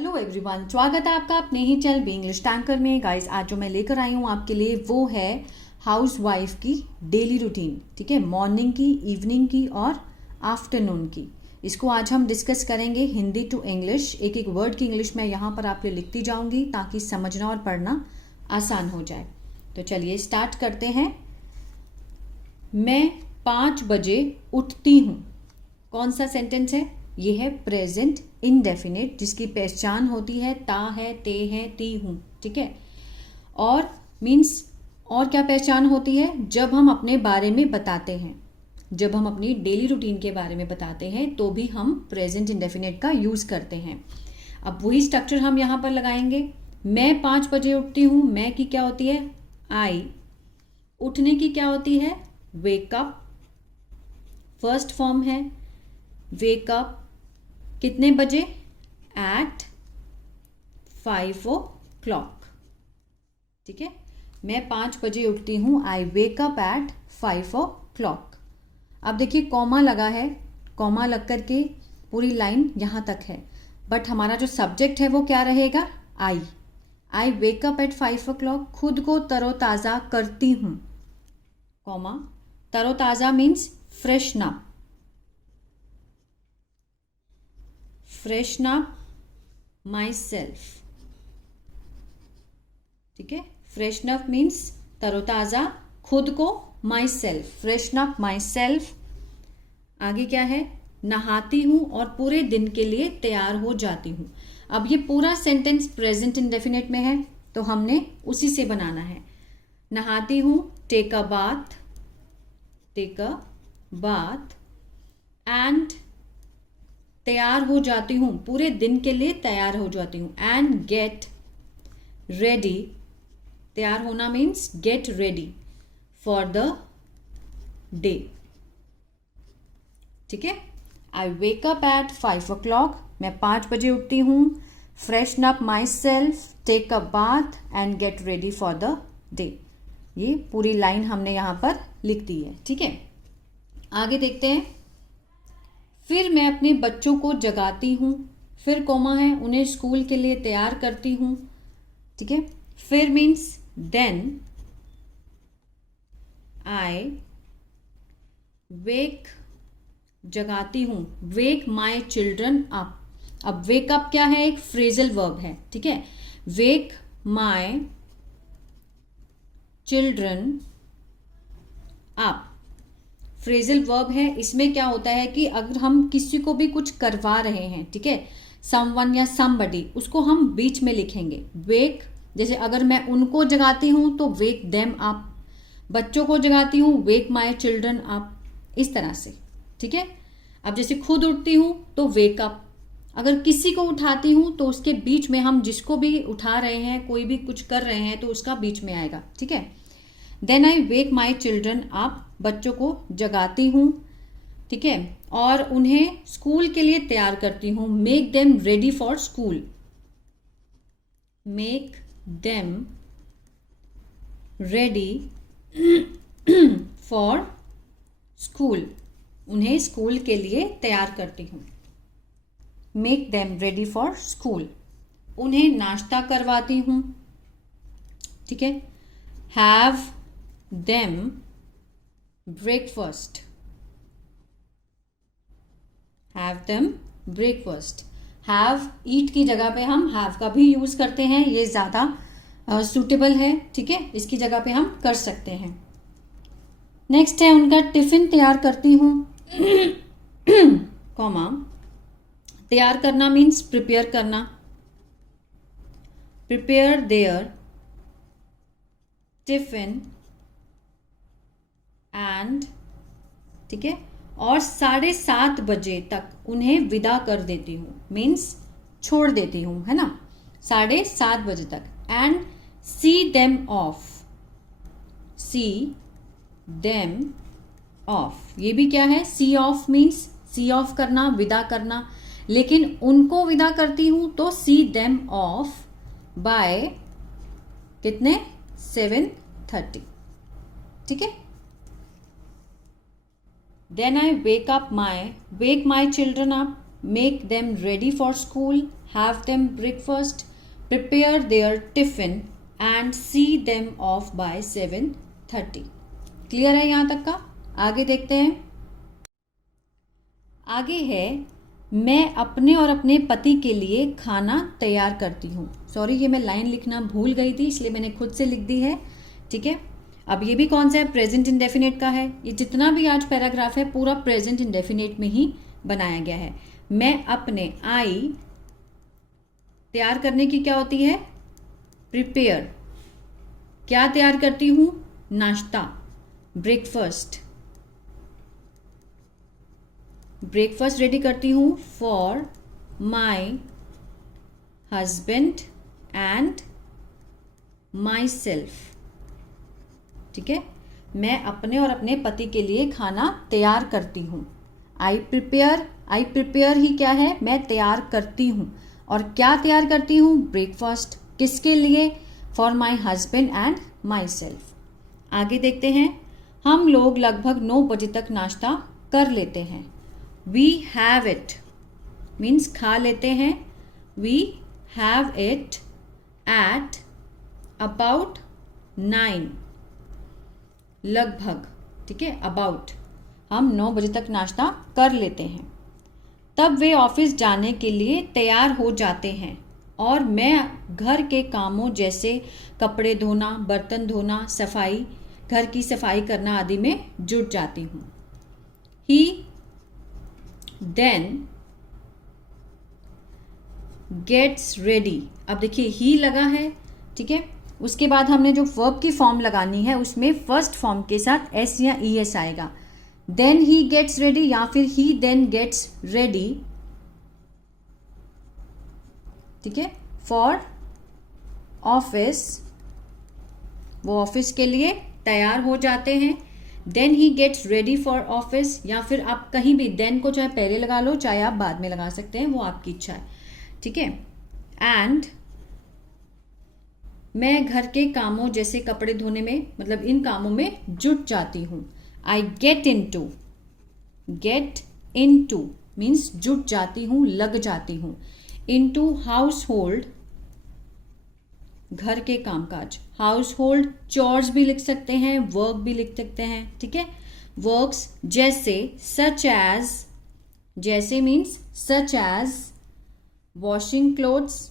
Hello everyone, स्वागत है आपका अपने ही चैनल बी इंग्लिश टैंकर में। गाइस, आज जो मैं लेकर आई हूँ आपके लिए वो है हाउस वाइफ की डेली रूटीन। ठीक है, मॉर्निंग की, इवनिंग की और आफ्टरनून की। इसको आज हम डिस्कस करेंगे हिंदी टू इंग्लिश। एक एक वर्ड की इंग्लिश मैं यहाँ पर आपके लिखती जाऊँगी ताकि समझना और पढ़ना आसान हो जाए। तो चलिए स्टार्ट करते हैं। मैं 5 बजे उठती हूँ। कौन सा सेंटेंस है? ये है प्रेजेंट इंडेफिनिट, जिसकी पहचान होती है ता है, ते है, ती हूँ। ठीक है, और मीन्स और क्या पहचान होती है? जब हम अपने बारे में बताते हैं, जब हम अपनी डेली रूटीन के बारे में बताते हैं तो भी हम प्रेजेंट इंडेफिनिट का यूज़ करते हैं। अब वही स्ट्रक्चर हम यहाँ पर लगाएंगे। मैं 5 बजे उठती हूँ, मैं की क्या होती है? आई। उठने की क्या होती है? वेकअप। फर्स्ट फॉर्म है वेकअप। कितने बजे? Eight 5 o'clock। ठीक है, मैं 5 बजे उठती हूँ। आई वेकअप एट 5 o'clock। अब देखिए कॉमा लगा है, कॉमा लग करके पूरी लाइन यहाँ तक है, बट हमारा जो सब्जेक्ट है वो क्या रहेगा? I. I wake up at 5 o'clock। खुद को तरोताज़ा करती हूँ, कॉमा। तरोताज़ा means freshen up. Freshen up माई सेल्फ। ठीक है, फ्रेशन अप मीन्स तरोताज़ा खुद को, my self, freshen up my self. आगे क्या है? नहाती हूँ और पूरे दिन के लिए तैयार हो जाती हूँ। अब ये पूरा सेंटेंस प्रेजेंट इंडेफिनिट में है तो हमने उसी से बनाना है। नहाती हूँ, take a bath, take a bath. And तैयार हो जाती हूँ, पूरे दिन के लिए तैयार हो जाती हूँ। And get ready. तैयार होना means gate ready for the day. ठीक है, आई वेकअप एट 5 o'clock। मैं 5 बजे उठती हूँ। Freshen up my self, take a bath and get ready for the day. ये पूरी लाइन हमने यहाँ पर लिख दी है। ठीक है, आगे देखते हैं। फिर मैं अपने बच्चों को जगाती हूँ, फिर कोमा है, उन्हें स्कूल के लिए तैयार करती हूँ। ठीक है, फिर मीन्स देन। आई वेक, जगाती हूँ, वेक माई चिल्ड्रन अप। अब वेक अप क्या है? एक फ्रेजल वर्ब है। ठीक है, wake my children up phrasal verb है। इसमें क्या होता है कि अगर हम किसी को भी कुछ करवा रहे हैं, ठीक है, समवन या समबडी, उसको हम बीच में लिखेंगे वेक। जैसे अगर मैं उनको जगाती हूँ तो वेक देम अप, बच्चों को जगाती हूँ वेक माई चिल्ड्रन अप, इस तरह से। ठीक है, अब जैसे खुद उठती हूँ तो वेक अप। अगर किसी को उठाती हूँ तो उसके बीच में हम जिसको भी उठा रहे हैं, कोई भी कुछ कर रहे हैं तो उसका बीच में आएगा। ठीक है, then I wake my children up, बच्चों को जगाती हूँ। ठीक है, और उन्हें स्कूल के लिए तैयार करती हूँ। Make them ready for school, make them ready for school, उन्हें स्कूल के लिए तैयार करती हूँ। Make them ready for school, उन्हें नाश्ता करवाती हूँ। ठीक है, have them breakfast, have them breakfast. Have, eat की जगह पे हम हैव का भी यूज करते हैं, ये ज़्यादा सूटेबल है। ठीक है, इसकी जगह पे हम कर सकते हैं। नेक्स्ट है उनका टिफिन तैयार करती हूँ, कॉमा। तैयार करना मीन्स प्रिपेयर करना, प्रिपेयर देयर टिफिन एंड। ठीक है, और 7:30 बजे तक उन्हें विदा कर देती हूँ, मीन्स छोड़ देती हूँ, है ना, 7:30 बजे तक। And see them of, see them of, ये भी क्या है? सी ऑफ मीन्स सी ऑफ करना, विदा करना। लेकिन उनको विदा करती हूँ तो सी देम ऑफ बाय कितने? 7:30। ठीक है, Then I wake my children up, make them ready for school, have them breakfast, prepare their tiffin and see them off by 7:30. Clear है यहाँ तक का? आगे देखते हैं. आगे है मैं अपने और अपने पति के लिए खाना तैयार करती हूँ. सॉरी, ये मैं लाइन लिखना भूल गई थी, इसलिए मैंने खुद से लिख दी है. ठीक है. अब ये भी कौन सा है? प्रेजेंट इंडेफिनेट का है. ये जितना भी आज पैराग्राफ है पूरा प्रेजेंट इंडेफिनेट में ही बनाया गया है. मैं अपने, आई तैयार करने की क्या होती है? प्रिपेयर. क्या तैयार करती हूँ? नाश्ता, ब्रेकफास्ट. ब्रेकफास्ट रेडी करती हूँ for my husband and my self. ठीक है. मैं अपने और अपने पति के लिए खाना तैयार करती हूँ. आई प्रिपेयर ही क्या है? मैं तैयार करती हूँ. और क्या तैयार करती हूँ? ब्रेकफास्ट. किसके लिए? For my husband and my self. आगे देखते हैं. हम लोग लगभग 9 बजे तक नाश्ता कर लेते हैं. वी हैव इट मीन्स खा लेते हैं. We have it at about 9. लगभग. ठीक है. अबाउट. हम 9 बजे तक नाश्ता कर लेते हैं. तब वे ऑफिस जाने के लिए तैयार हो जाते हैं और मैं घर के कामों जैसे कपड़े धोना, बर्तन धोना, सफाई, घर की सफाई करना आदि में जुट जाती हूँ. ही देन गेट्स रेडी. अब देखिए ही लगा है. ठीक है. उसके बाद हमने जो वर्ब की फॉर्म लगानी है उसमें फर्स्ट फॉर्म के साथ एस या ई एस आएगा. देन ही गेट्स रेडी या फिर ही देन गेट्स रेडी. ठीक है. For office. वो ऑफिस के लिए तैयार हो जाते हैं. Then he gets ready for office. या फिर आप कहीं भी देन को चाहे पहले लगा लो चाहे आप बाद में लगा सकते हैं, वो आपकी इच्छा है. ठीक है. एंड मैं घर के कामों जैसे कपड़े धोने में, मतलब इन कामों में जुट जाती हूँ. I get in two means जुट जाती हूँ, लग जाती हूँ. इन टू हाउस होल्ड, घर के कामकाज. हाउस होल्ड चोर्स भी लिख सकते हैं, वर्क भी लिख सकते हैं. ठीक है. वर्क्स जैसे, सच एज, जैसे means such as washing clothes.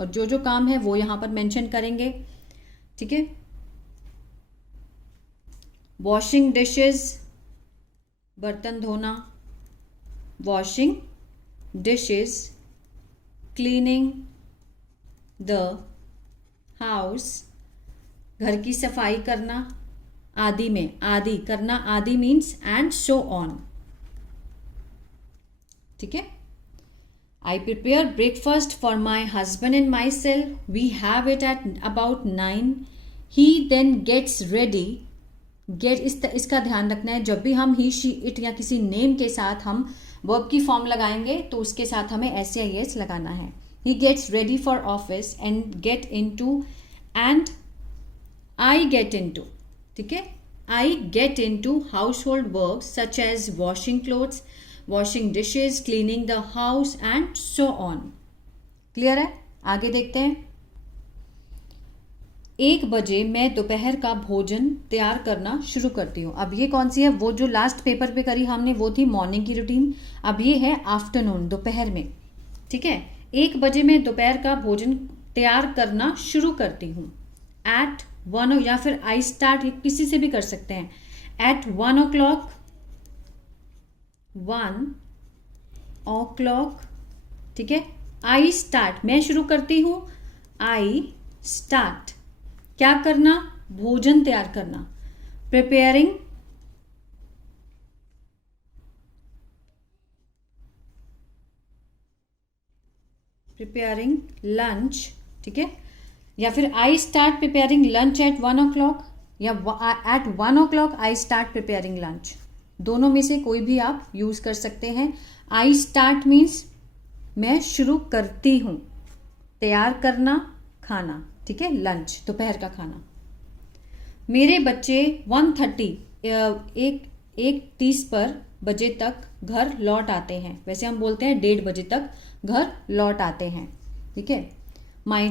और जो जो काम है वो यहां पर मेंशन करेंगे. ठीक है. वॉशिंग डिशेस, बर्तन धोना. Washing dishes, cleaning the house, घर की सफाई करना आदि में. आदि करना, आदि मीन्स एंड सो ऑन. ठीक है. I prepare breakfast for my husband and myself. We have it at about 9. He then gets ready. Get इसका ध्यान रखना है. जब भी हम he, she, it या किसी नेम के साथ हम वर्ब की फॉर्म लगाएंगे तो उसके साथ हमें एस या एस लगाना है. He gets ready for office and get into and I get into. ठीक है. I get into household work such as washing clothes, washing dishes, cleaning the house and so on. Clear है. आगे देखते हैं. 1 बजे मैं दोपहर का भोजन तैयार करना शुरू करती हूँ. अब ये कौन सी है? वो जो लास्ट पेपर पे करी हमने वो थी मॉर्निंग की रूटीन. अब ये है आफ्टरनून, दोपहर में. ठीक है. 1 बजे मैं दोपहर का भोजन तैयार करना शुरू करती हूँ. एट 1 या फिर आई स्टार्ट, किसी से भी कर सकते हैं. Eight 1 o'clock, 1 o'clock. ठीक है. आई स्टार्ट, मैं शुरू करती हूँ. आई स्टार्ट, क्या करना? भोजन तैयार करना. Preparing lunch. ठीक है. या फिर I start preparing lunch at 1 o'clock या at 1 o'clock I start preparing lunch. दोनों में से कोई भी आप यूज कर सकते हैं. आई स्टार्ट मीन्स मैं शुरू करती हूं. तैयार करना, खाना. ठीक है. लंच, दोपहर का खाना. मेरे बच्चे 1:30 1:30 पर बजे तक घर लौट आते हैं। वैसे हम बोलते हैं 1:30 बजे तक घर लौट आते हैं। ठीक है, माई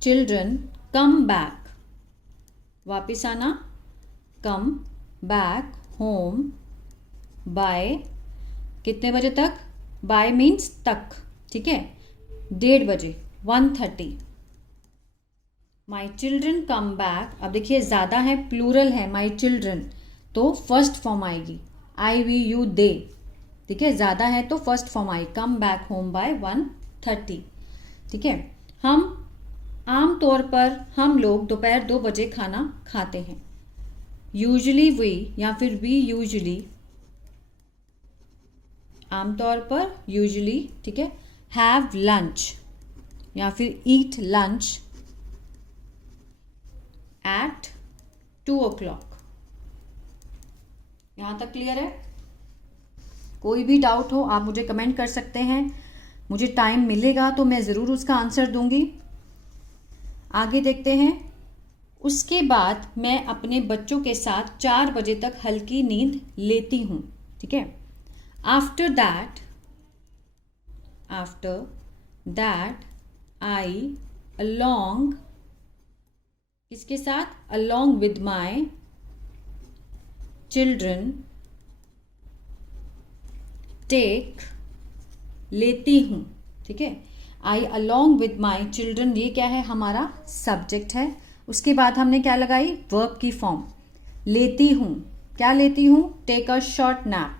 चिल्ड्रन कम बैक, वापिस आना, कम बैक होम बाय कितने बजे तक, बाय मीन्स तक, ठीक है, 1:30 बजे 1:30। माई चिल्ड्रन कम बैक, अब देखिए ज़्यादा है, प्लूरल है माई चिल्ड्रन, तो फर्स्ट फॉर्म आएगी आई वी यू दे। ठीक है, ज़्यादा है तो first form I, come back home bye 1:30। ठीक है, हम आम तौर पर हम लोग दोपहर 2 बजे खाना खाते हैं। यूजुअली वी या फिर वी यूजुअली, आमतौर पर यूजुअली, ठीक है, हैव लंच या फिर ईट लंच एट 2 o'clock। यहां तक क्लियर है? कोई भी डाउट हो आप मुझे कमेंट कर सकते हैं, मुझे टाइम मिलेगा तो मैं ज़रूर उसका आंसर दूंगी। आगे देखते हैं। उसके बाद मैं अपने बच्चों के साथ 4 बजे तक हल्की नींद लेती हूँ। ठीक है, आफ्टर दैट आई अलोंग, किसके साथ, along with my children take, लेती हूँ। ठीक है, I along with my children, ये क्या है, हमारा सब्जेक्ट है। उसके बाद हमने क्या लगाई, वर्ब की फॉर्म, लेती हूँ। क्या लेती हूँ, take a short nap.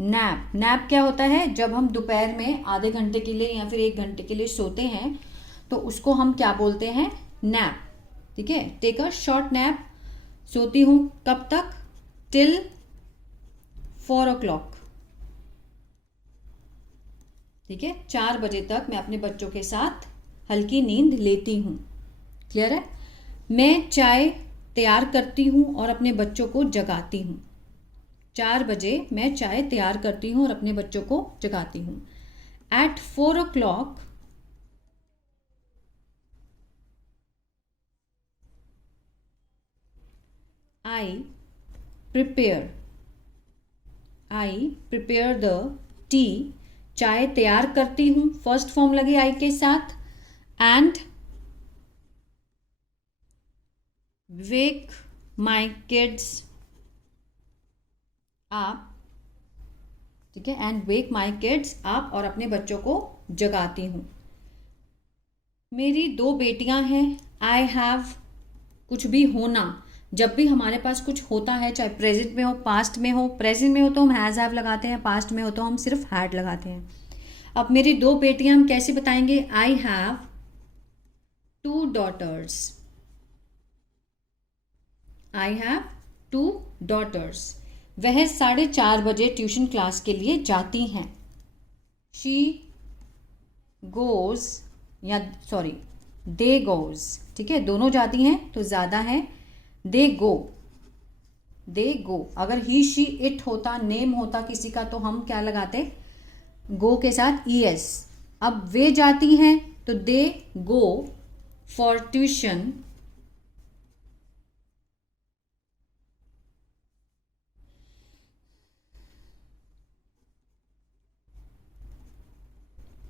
Nap क्या होता है, जब हम दोपहर में आधे घंटे के लिए या फिर 1 घंटे के लिए सोते हैं तो उसको हम क्या बोलते हैं, नैप। ठीक है, टेक अ शॉर्ट नैप, सोती हूँ कब तक, टिल 4 o'clock। ठीक है, 4 बजे तक मैं अपने बच्चों के साथ हल्की नींद लेती हूँ। क्लियर है? मैं चाय तैयार करती हूँ और अपने बच्चों को जगाती हूँ। 4 बजे मैं चाय तैयार करती हूँ और अपने बच्चों को जगाती हूँ। At 4 o'clock I prepare the tea, चाय तैयार करती हूँ, फर्स्ट फॉर्म लगी आई के साथ, एंड वेक माई किड्स आप। ठीक है, एंड वेक माई किड्स आप, और अपने बच्चों को जगाती हूँ। मेरी 2 बेटियां हैं। आई हैव, कुछ भी होना, जब भी हमारे पास कुछ होता है, चाहे प्रेजेंट में हो पास्ट में हो, प्रेजेंट में हो तो हम हैज़ हैव लगाते हैं, पास्ट में हो तो हम सिर्फ हैड लगाते हैं। अब मेरी 2 बेटियां हम कैसे बताएंगे, आई have 2 daughters। I have 2 daughters। वह 4:30 बजे ट्यूशन क्लास के लिए जाती हैं। शी गोज, या सॉरी दे गोज। ठीक है, दोनों जाती हैं तो ज़्यादा है, दे गो। अगर ही शी इट होता, नेम होता किसी का, तो हम क्या लगाते, गो के साथ ES। अब वे जाती हैं तो they go for tuition.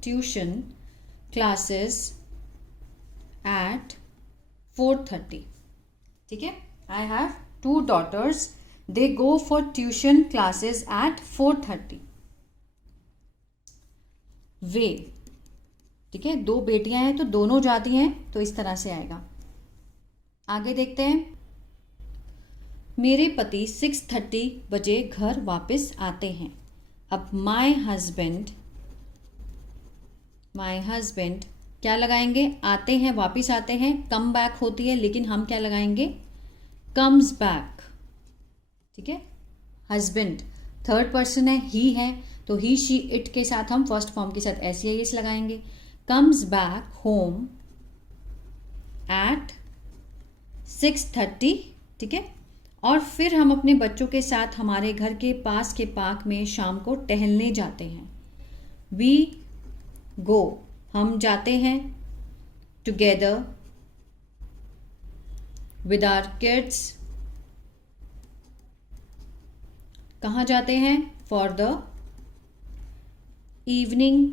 Tuition classes at 4:30। ठीक है, I have 2 daughters, they go for tuition classes at 4:30। वे, ठीक है, 2 बेटियां हैं तो दोनों जाती हैं, तो इस तरह से आएगा। आगे देखते हैं। मेरे पति 6:30 बजे घर वापस आते हैं। अब माई हस्बैंड क्या लगाएंगे, आते हैं, वापस आते हैं, कम बैक होती है, लेकिन हम क्या लगाएंगे, कम्स बैक। ठीक है, हस्बैंड 3rd पर्सन है, ही है, तो ही शी इट के साथ हम फर्स्ट फॉर्म के साथ SEIS लगाएंगे। Comes back home at 6:30। ठीक है, और फिर हम अपने बच्चों के साथ हमारे घर के पास के पार्क में शाम को टहलने जाते हैं। वी गो, हम जाते हैं, टुगेदर विद आवर किड्स। कहाँ जाते हैं? फॉर द इवनिंग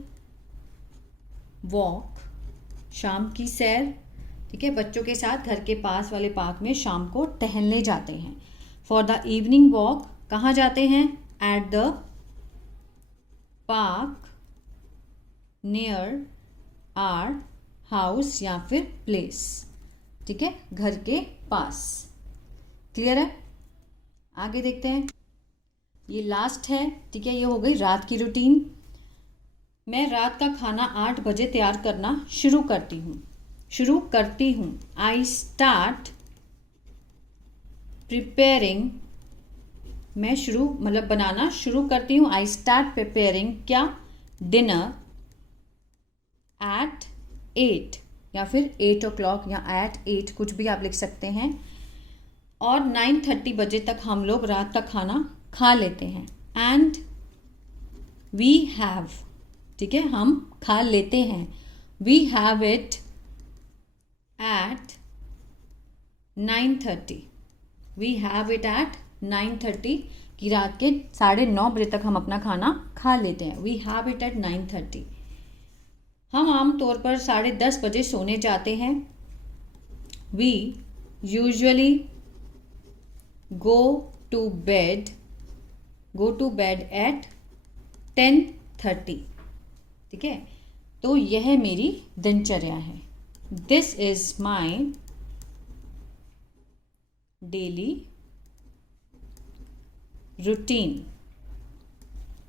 वॉक, शाम की सैर, ठीक है। बच्चों के साथ घर के पास वाले पार्क में शाम को टहलने जाते हैं। फॉर द इवनिंग वॉक कहाँ जाते हैं? At the park near our house या फिर प्लेस, ठीक है, घर के पास। क्लियर है? आगे देखते हैं। ये लास्ट है, ठीक है। ये हो गई रात की रूटीन। मैं रात का खाना 8 बजे तैयार करना शुरू करती हूँ। आई स्टार्ट प्रिपेयरिंग, मैं मतलब बनाना शुरू करती हूँ। आई स्टार्ट प्रिपेयरिंग क्या? डिनर एट 8 या फिर 8 o'clock या एट 8, कुछ भी आप लिख सकते हैं। और 9:30 बजे तक हम लोग रात का खाना खा लेते हैं। एंड वी हैव, ठीक है, हम खा लेते हैं। We have it at 9:30। We have it at 9:30 कि रात के 9:30 बजे तक हम अपना खाना खा लेते हैं। We have it at 9:30। हम आमतौर पर 10:30 बजे सोने जाते हैं। We usually go to bed at 10:30, ठीक है। तो यह मेरी दिनचर्या है। This is my daily routine.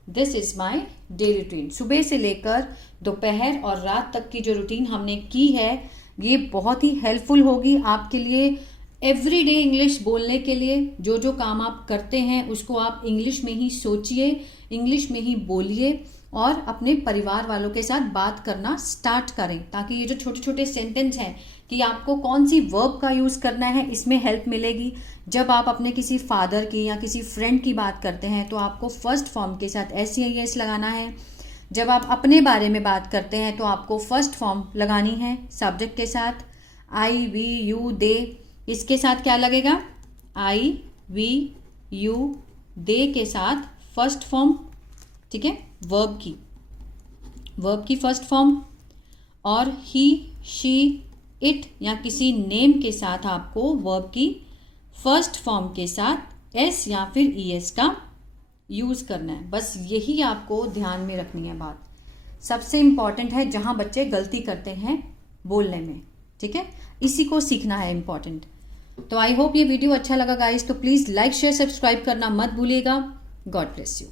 This is my daily routine. सुबह से लेकर दोपहर और रात तक की जो रूटीन हमने की है, ये बहुत ही हेल्पफुल होगी आपके लिए एवरीडे इंग्लिश बोलने के लिए। जो जो काम आप करते हैं उसको आप इंग्लिश में ही सोचिए, इंग्लिश में ही बोलिए और अपने परिवार वालों के साथ बात करना स्टार्ट करें, ताकि ये जो छोटे छोटे सेंटेंस हैं कि आपको कौन सी वर्ब का यूज़ करना है, इसमें हेल्प मिलेगी। जब आप अपने किसी फादर की या किसी फ्रेंड की बात करते हैं तो आपको फर्स्ट फॉर्म के साथ SES लगाना है। जब आप अपने बारे में बात करते हैं तो आपको फर्स्ट फॉर्म लगानी है सब्जेक्ट के साथ। आई, वी, यू, दे, इसके साथ क्या लगेगा? आई, वी, यू, दे के साथ फर्स्ट फॉर्म, ठीक है, वर्ब की फर्स्ट फॉर्म। और ही, शी, इट या किसी नेम के साथ आपको वर्ब की फर्स्ट फॉर्म के साथ S या फिर ES का यूज़ करना है। बस यही आपको ध्यान में रखनी है बात। सबसे इम्पॉर्टेंट है जहाँ बच्चे गलती करते हैं बोलने में, ठीक है, इसी को सीखना है इम्पॉर्टेंट। तो आई होप ये वीडियो अच्छा लगा गाइस। तो प्लीज़ लाइक, शेयर, सब्सक्राइब करना मत भूलिएगा। God bless you.